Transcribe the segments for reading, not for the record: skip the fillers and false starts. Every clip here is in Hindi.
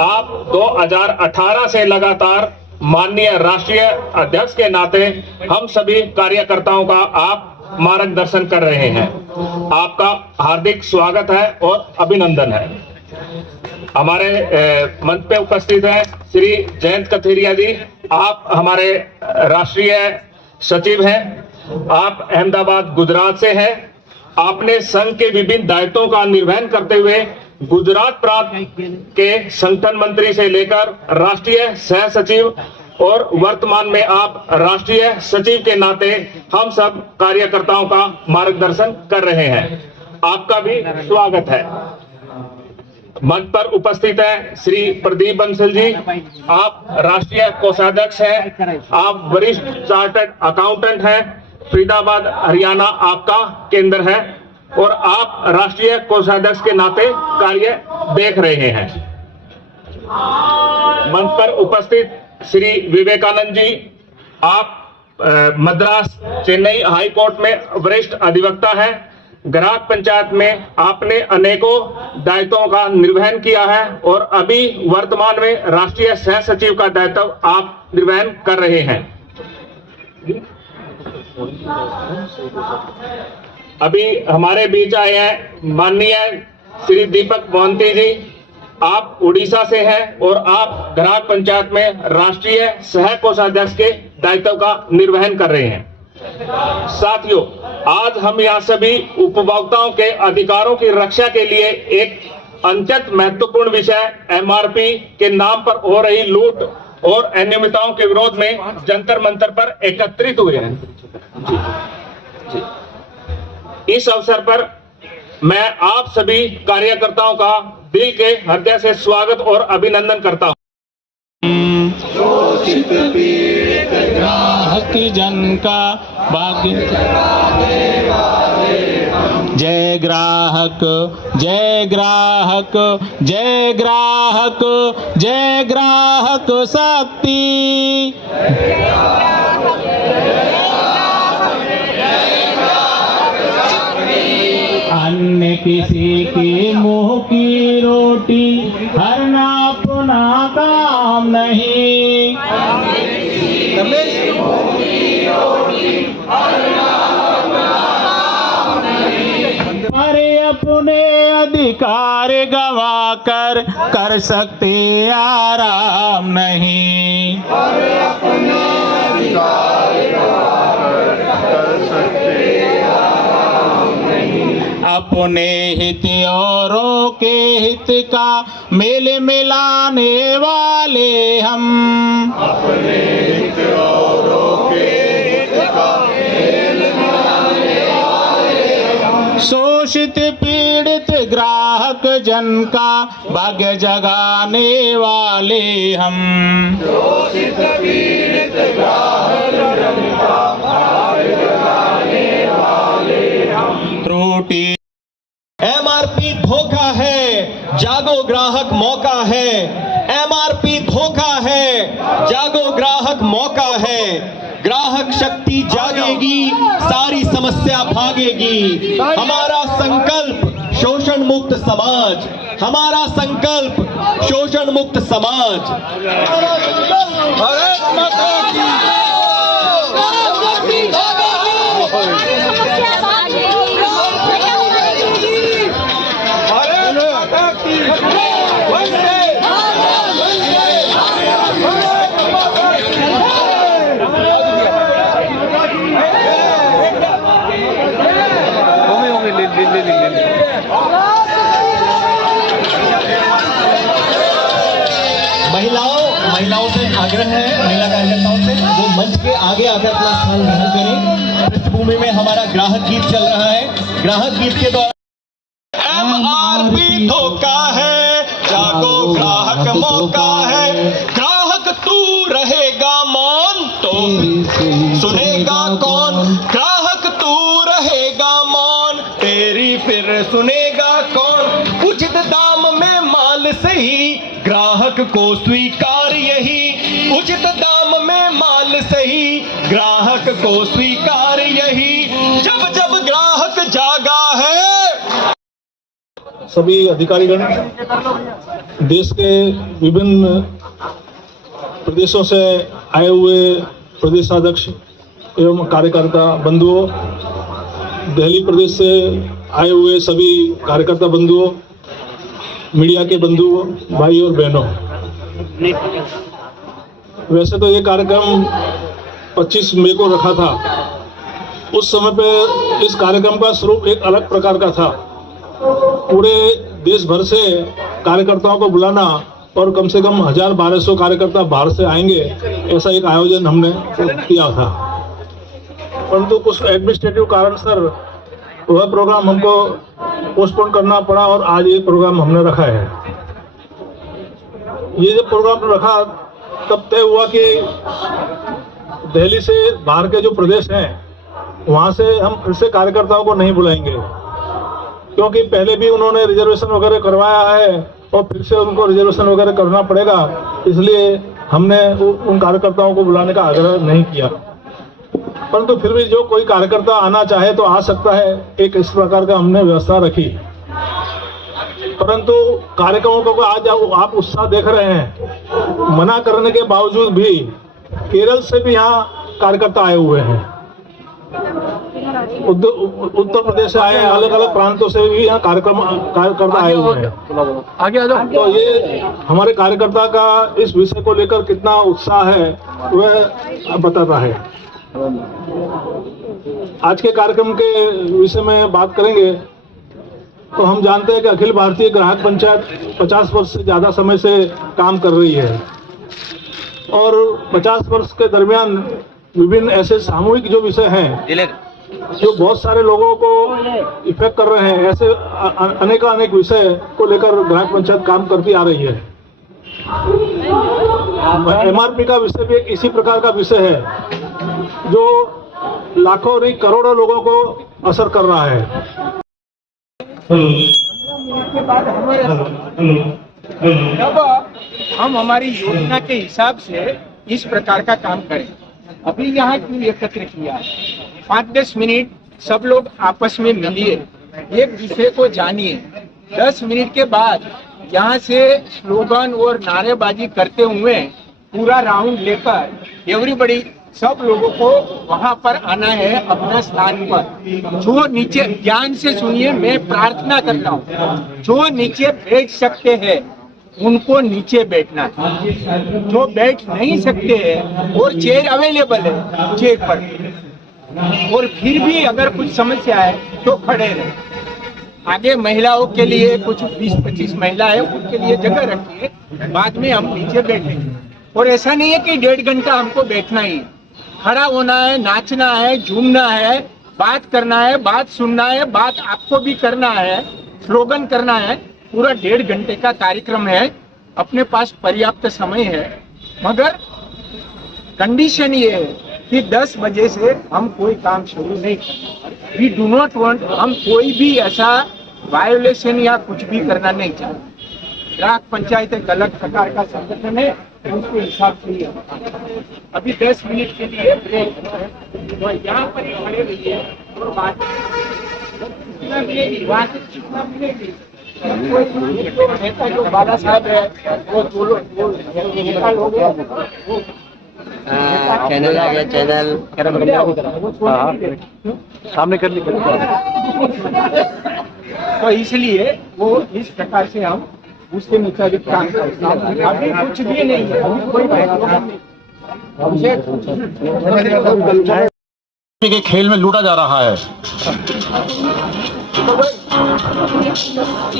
आप 2018 से लगातार माननीय राष्ट्रीय अध्यक्ष के नाते हम सभी कार्यकर्ताओं का आप मार्गदर्शन कर रहे हैं। आपका हार्दिक स्वागत है और अभिनंदन है। हमारे मंच पे उपस्थित हैं श्री जयंत कथेरिया जी। आप हमारे राष्ट्रीय सचिव हैं। आप अहमदाबाद गुजरात से हैं। आपने संघ के विभिन्न दायित्वों का निर्वहन करते हुए गुजरात प्रांत के संगठन मंत्री से लेकर राष्ट्रीय सह सचिव और वर्तमान में आप राष्ट्रीय सचिव के नाते हम सब कार्यकर्ताओं का मार्गदर्शन कर रहे हैं। आपका भी स्वागत है। मंच पर उपस्थित है श्री प्रदीप बंसल जी। आप राष्ट्रीय कोषाध्यक्ष हैं। आप वरिष्ठ चार्टर्ड अकाउंटेंट हैं। फरीदाबाद हरियाणा आपका केंद्र है और आप राष्ट्रीय कोषाध्यक्ष के नाते कार्य देख रहे हैं। मंच पर उपस्थित श्री विवेकानंद जी। आप मद्रास चेन्नई हाई कोर्ट में वरिष्ठ अधिवक्ता हैं। ग्राहक पंचायत में आपने अनेकों दायित्वों का निर्वहन किया है और अभी वर्तमान में राष्ट्रीय सह सचिव का दायित्व आप निर्वहन कर रहे हैं। अभी हमारे बीच आए हैं माननीय श्री दीपक मोहंती जी। आप उड़ीसा से हैं और आप ग्राहक पंचायत में राष्ट्रीय सह कोषाध्यक्ष के दायित्व का निर्वहन कर रहे हैं। साथियों, आज हम यहाँ सभी उपभोक्ताओं के अधिकारों की रक्षा के लिए एक अत्यंत महत्वपूर्ण विषय एमआरपी के नाम पर हो रही लूट और अनियमितताओं के विरोध में जंतर मंतर पर एकत्रित हुए हैं। इस अवसर पर मैं आप सभी कार्यकर्ताओं का दिल के हृदय से स्वागत और अभिनंदन करता हूं। शोषित पीड़ित ग्राहक जन का भाग्य। जय ग्राहक, जय ग्राहक, जय ग्राहक, जय ग्राहक शक्ति। अन्य किसी की मुंह की रोटी हरना अपना काम नहीं। अरे अपने अधिकार गवा कर सकते आराम नहीं। अरे अपने अधिकार गवा कर सकते अपने हित औरों के हित का मेल मिलाने वाले हम। अपने हित औरों के हित का मेल मिलाने वाले हम। शोषित पीड़ित ग्राहक जन का भाग्य जगाने वाले हम। शोषित पीड़ित ग्राहक जन का भाग्य जगाने वाले हम। त्रुटि एमआरपी धोखा है, जागो ग्राहक मौका है। एमआरपी धोखा है, जागो ग्राहक मौका है। ग्राहक शक्ति जागेगी, सारी समस्या भागेगी। हमारा संकल्प शोषण मुक्त समाज। हमारा संकल्प शोषण मुक्त समाज। भारत माता की महिलाओं से आग्रह है, महिला कार्यकर्ताओं से वो मंच के आगे आकर अपना स्थान ग्रहण करें। पृष्ठभूमि में हमारा ग्राहक गीत चल रहा है। ग्राहक गीत के दौरान एमआरपी धोखा है, जागो ग्राहक मौका है। ग्राहक तू रहेगा मौन तो सुनेगा कौन। ग्राहक तू रहेगा मौन, तेरी फिर सुनेगा कौन। उचित दाम में माल सही, ग्राहक को स्वीकार यही। उचित दाम में माल सही, ग्राहक को स्वीकार यही। जब जब ग्राहक जागा है सभी अधिकारीगण, देश के विभिन्न प्रदेशों से आए हुए प्रदेशाध्यक्ष एवं कार्यकर्ता बंधुओं, दिल्ली प्रदेश से आए हुए सभी कार्यकर्ता बंधुओं, मीडिया के बंधुओं, भाई और बहनों, वैसे तो ये कार्यक्रम 25 मई को रखा था। उस समय पे इस कार्यक्रम का स्वरूप एक अलग प्रकार का था। पूरे देश भर से कार्यकर्ताओं को बुलाना और कम से कम 1000-1200 कार्यकर्ता बाहर से आएंगे, ऐसा एक आयोजन हमने किया था। परंतु कुछ एडमिनिस्ट्रेटिव कारण सर वह प्रोग्राम हमको पोस्टपोन करना पड़ा और आज ये प्रोग्राम हमने रखा है। ये जब प्रोग्राम रखा तब तय हुआ कि दिल्ली से बाहर के जो प्रदेश हैं वहाँ से हम फिर से कार्यकर्ताओं को नहीं बुलाएंगे, क्योंकि पहले भी उन्होंने रिजर्वेशन वगैरह करवाया है और फिर से उनको रिजर्वेशन वगैरह करना पड़ेगा, इसलिए हमने उन कार्यकर्ताओं को बुलाने का आग्रह नहीं किया। परंतु फिर भी जो कोई कार्यकर्ता आना चाहे तो आ सकता है, एक इस प्रकार का हमने व्यवस्था रखी। परंतु कार्यक्रमों को आज आप उत्साह देख रहे हैं, मना करने के बावजूद भी केरल से भी यहाँ कार्यकर्ता आए हुए हैं, उत्तर प्रदेश से आए, अलग अलग प्रांतों से भी यहाँ कार्यकर्ता आए हुए हैं। आगे आ जाओ। तो ये हमारे कार्यकर्ता का इस विषय को लेकर कितना उत्साह है वह बताता है। आज के कार्यक्रम के विषय में बात करेंगे तो हम जानते हैं कि अखिल भारतीय ग्राहक पंचायत 50 वर्ष से ज़्यादा समय से काम कर रही है और 50 वर्ष के दरमियान विभिन्न ऐसे सामूहिक जो विषय हैं जो बहुत सारे लोगों को इफेक्ट कर रहे हैं, ऐसे अनेक विषय को लेकर ग्राहक पंचायत काम करती आ रही है। MRP का विषय भी एक इसी प्रकार का विषय है जो लाखों नहीं करोड़ों लोगों को असर कर रहा है। जब हम हमारी योजना के हिसाब से इस प्रकार का काम करें, अभी यहाँ क्यों एकत्र किया, 5-10 मिनट सब लोग आपस में मिलिए, एक विषय को जानिए। 10 मिनट के बाद यहाँ से स्लोगन और नारेबाजी करते हुए पूरा राउंड लेकर एवरीबडी सब लोगों को वहाँ पर आना है अपना स्थान पर। जो नीचे ध्यान से सुनिए, मैं प्रार्थना करता हूँ, जो नीचे बैठ सकते हैं उनको नीचे बैठना है, जो बैठ नहीं सकते हैं और चेयर अवेलेबल है चेयर पर, और फिर भी अगर कुछ समस्या है तो खड़े रहे। आगे महिलाओं के लिए कुछ 20-25 महिला है, उनके लिए जगह रखिए, बाद में हम नीचे बैठेंगे। और ऐसा नहीं है कि 1.5 घंटा हमको बैठना ही, खड़ा होना है, नाचना है, झूमना है, बात करना है, बात सुनना है, बात आपको भी करना है, स्लोगन करना है। पूरा 1.5 घंटे का कार्यक्रम है, अपने पास पर्याप्त समय है, मगर कंडीशन ये है कि 10 बजे से हम कोई काम शुरू नहीं करते। वी डू नॉट वांट, हम कोई भी ऐसा वायोलेशन या कुछ भी करना नहीं चाहते। ग्राहक पंचायत एक अलग प्रकार का संगठन है, उसके हिसाब से ही अभी 10 मिनट के लिए ब्रेक है, तो यहाँ पर ही खड़े रहिए और बात कितना मिलेगी, वहाँ से कितना मिलेगी। कोई नेता जो बाला साहब है वो दो लोग नेता लोग चैनल आ गया, चैनल सामने कर लिया, तो इसलिए वो इस प्रकार से हम उसके मुताबिक काम करते हैं। अभी कुछ भी नहीं है, अभी कोई के खेल में लूटा जा रहा है।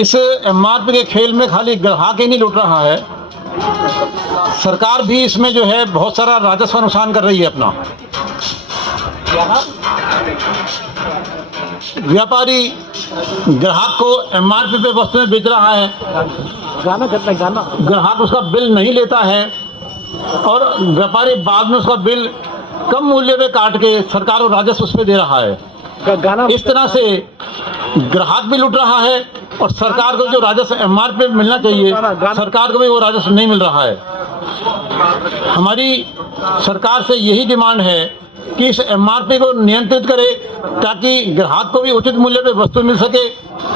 इस MRP के खेल में खाली ग्राहक ही नहीं लूट रहा है, सरकार भी इसमें जो है बहुत सारा राजस्व नुकसान कर रही है अपना। व्यापारी ग्राहक को MRP पे वस्तुएं बेच रहा है, ग्राहक उसका बिल नहीं लेता है और व्यापारी बाद में उसका बिल कम मूल्य में काट के सरकार को राजस्व उस पे दे रहा है। इस तरह से ग्राहक भी लूट रहा है और सरकार को जो राजस्व MRP मिलना चाहिए, सरकार को भी वो राजस्व नहीं मिल रहा है। हमारी सरकार से यही डिमांड है कि इस एमआरपी को नियंत्रित करे ताकि ग्राहक को भी उचित मूल्य पे वस्तु मिल सके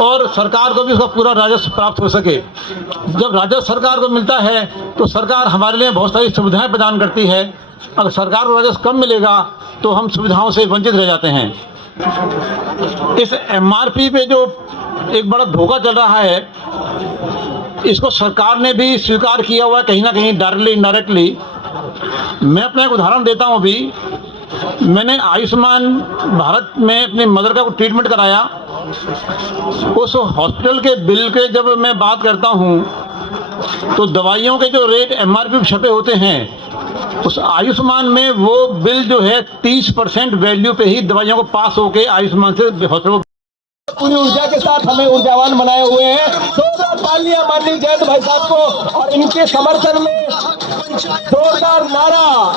और सरकार को भी उसका पूरा राजस्व प्राप्त हो सके। जब राजस्व सरकार को मिलता है तो सरकार हमारे लिए बहुत सारी सुविधाएं प्रदान करती है। अगर सरकार को राजस्व कम मिलेगा तो हम सुविधाओं से वंचित रह जाते हैं। इस एमआरपी पे जो एक बड़ा धोखा चल रहा है, इसको सरकार ने भी स्वीकार किया हुआ है कहीं ना कहीं, डायरेक्टली इनडायरेक्टली। मैं अपना एक उदाहरण देता हूँ। अभी मैंने आयुष्मान भारत में अपनी मदर का ट्रीटमेंट कराया। उस हॉस्पिटल के बिल के जब मैं बात करता हूँ तो दवाइयों के जो रेट एमआरपी छपे होते हैं, उस आयुष्मान में वो बिल जो है 30% वैल्यू पे ही दवाइयों को पास होके आयुष्मान से हॉस्पिटल पूरी ऊर्जा के साथ हमें ऊर्जावान बनाए हुए हैं। जोरदार तालियां माननीय जयंत भाई साहब को और इनके समर्थन में जोरदार नारा,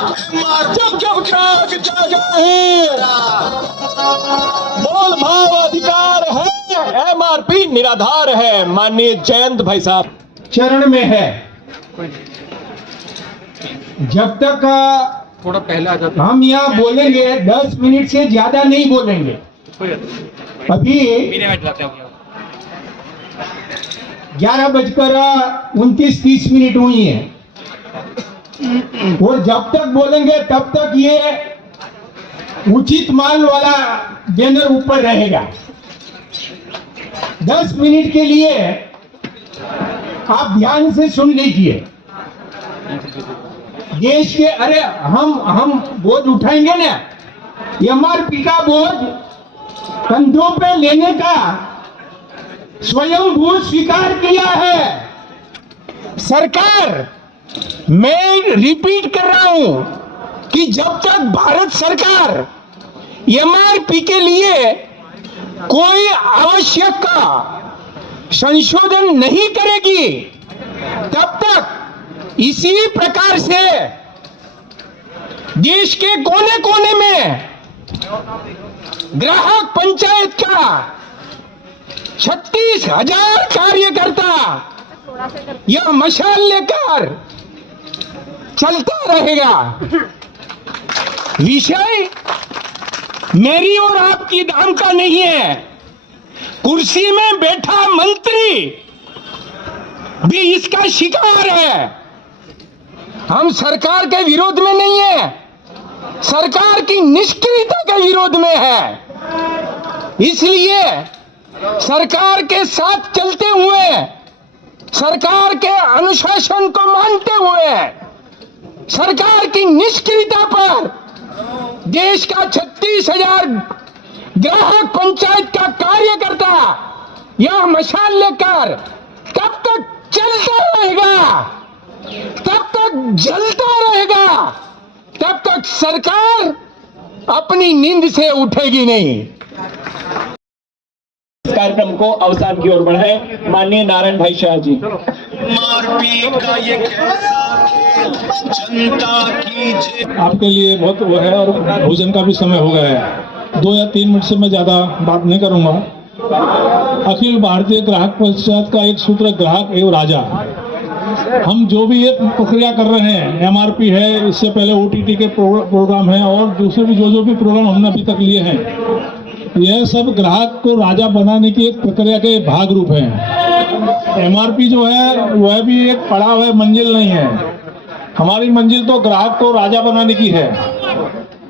जब जब ट्रक जागा है, मोल भाव अधिकार है, एमआरपी निराधार है। माननीय जयंत भाई साहब चरण में है। जब तक थोड़ा पहला हम यहाँ बोलेंगे 10 मिनट से ज्यादा नहीं बोलेंगे। अभी 11:29 हुई है और जब तक बोलेंगे तब तक ये उचित माल वाला बैनर ऊपर रहेगा। 10 मिनट के लिए आप ध्यान से सुन लीजिए। देश के हम बोझ उठाएंगे ना, एमआरपी का बोझ कंधों पे लेने का स्वयं स्वीकार किया है सरकार। मैं रिपीट कर रहा हूं कि जब तक भारत सरकार एमआरपी के लिए कोई आवश्यक संशोधन नहीं करेगी, तब तक इसी प्रकार से देश के कोने कोने में ग्राहक पंचायत का 36,000 कार्यकर्ता यह मशाल लेकर चलता रहेगा। विषय मेरी और आपकी दाम का नहीं है। कुर्सी में बैठा मंत्री भी इसका शिकार है। हम सरकार के विरोध में नहीं है, सरकार की निष्क्रियता के विरोध में है। इसलिए सरकार के साथ चलते हुए, सरकार के अनुशासन को मानते हुए, सरकार की निष्क्रियता पर देश का 36,000 ग्राहक पंचायत का कार्यकर्ता यह मशाल लेकर तब तक चलता रहेगा, तब तक जलता रहेगा, तब तक सरकार अपनी नींद से उठेगी नहीं। इस कार्यक्रम को अवसान की ओर बढ़ाए माननीय नारायण भाई शाह जी। आपके लिए बहुत वो है और भोजन का भी समय हो गया है। 2 या 3 मिनट से मैं ज़्यादा बात नहीं करूंगा। अखिल भारतीय ग्राहक पंचायत का एक सूत्र ग्राहक एवं राजा। हम जो भी ये प्रक्रिया कर रहे हैं, एमआरपी है, इससे पहले ओटीटी के प्रोग्राम है और दूसरे भी जो भी प्रोग्राम हमने अभी तक लिए हैं, यह सब ग्राहक को राजा बनाने की एक प्रक्रिया के भाग रूप है। एमआरपी जो है वह भी एक पड़ाव है, मंजिल नहीं है। हमारी मंजिल तो ग्राहक को राजा बनाने की है।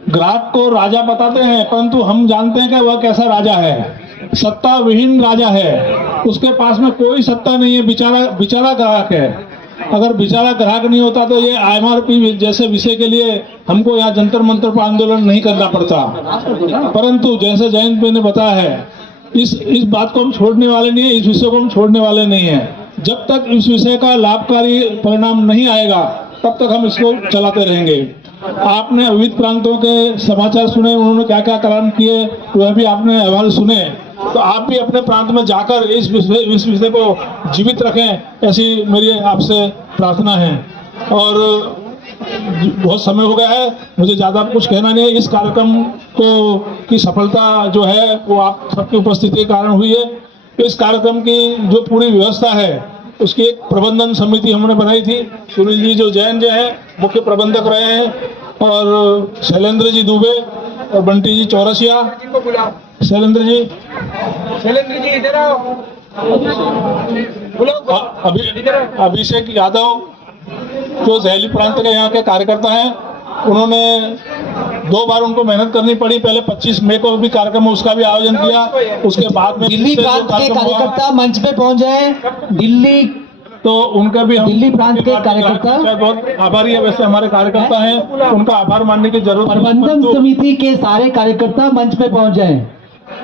ग्राहक को राजा बताते हैं, परंतु हम जानते हैं कि वह कैसा राजा है। सत्ता विहीन राजा है, उसके पास में कोई सत्ता नहीं है, बेचारा ग्राहक है। अगर बेचारा ग्राहक नहीं होता तो ये एमआरपी जैसे विषय के लिए हमको यहाँ जंतर मंतर पर आंदोलन नहीं करना पड़ता। परंतु जैसे जयंत भाई ने बताया है, इस बात को हम छोड़ने वाले नहीं है, इस विषय को हम छोड़ने वाले नहीं है। जब तक इस विषय का लाभकारी परिणाम नहीं आएगा तब तक हम इसको चलाते रहेंगे। आपने विविध प्रांतों के समाचार सुने, उन्होंने क्या क्या काम किए वह भी आपने अहवाल सुने। तो आप भी अपने प्रांत में जाकर इस विषय को जीवित रखें, ऐसी मेरी आपसे प्रार्थना है। और बहुत समय हो गया है, मुझे ज़्यादा कुछ कहना नहीं है। इस कार्यक्रम को की सफलता जो है वो आप सबकी उपस्थिति के कारण हुई है। इस कार्यक्रम की जो पूरी व्यवस्था है उसकी एक प्रबंधन समिति हमने बनाई थी। सुनील जी जो जैन जो है मुख्य प्रबंधक रहे हैं और शैलेंद्र जी दुबे और बंटी जी चौरसिया। जिनको बुलाओ, शैलेंद्र जी, शैलेंद्र जी इधर आओ, बुलाओ इधर आओ। अभिषेक यादव जो जहली प्रांत के यहाँ के कार्यकर्ता हैं, उन्होंने 2 बार उनको मेहनत करनी पड़ी। पहले 25 मई को भी कार्यक्रम उसका भी आयोजन किया, उसके बाद में दिल्ली जो प्रांत के कार्यक्रम हुआ, कार्यकर्ता मंच पे पहुंचे। दिल्ली तो उनका भी हम दिल्ली प्रांत के कार्यकर्ता बहुत आभारी है। वैसे हमारे कार्यकर्ता हैं, उनका आभार मानने की जरूरत नहीं, प्रबंधन परंतु- समिति के सारे कार्यकर्ता मंच पे पहुंच जाए।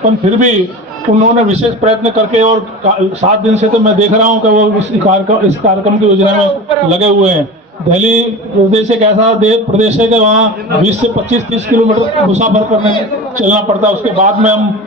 पर फिर भी उन्होंने विशेष प्रयत्न करके, और 7 दिन से तो मैं देख रहा हूं कि वो इस कार्यक्रम की योजना में लगे हुए हैं। दिल्ली प्रदेश एक ऐसा प्रदेश है कि वहाँ 20 से 25-30 किलोमीटर मुसाफर करने चलना पड़ता है। उसके बाद में हम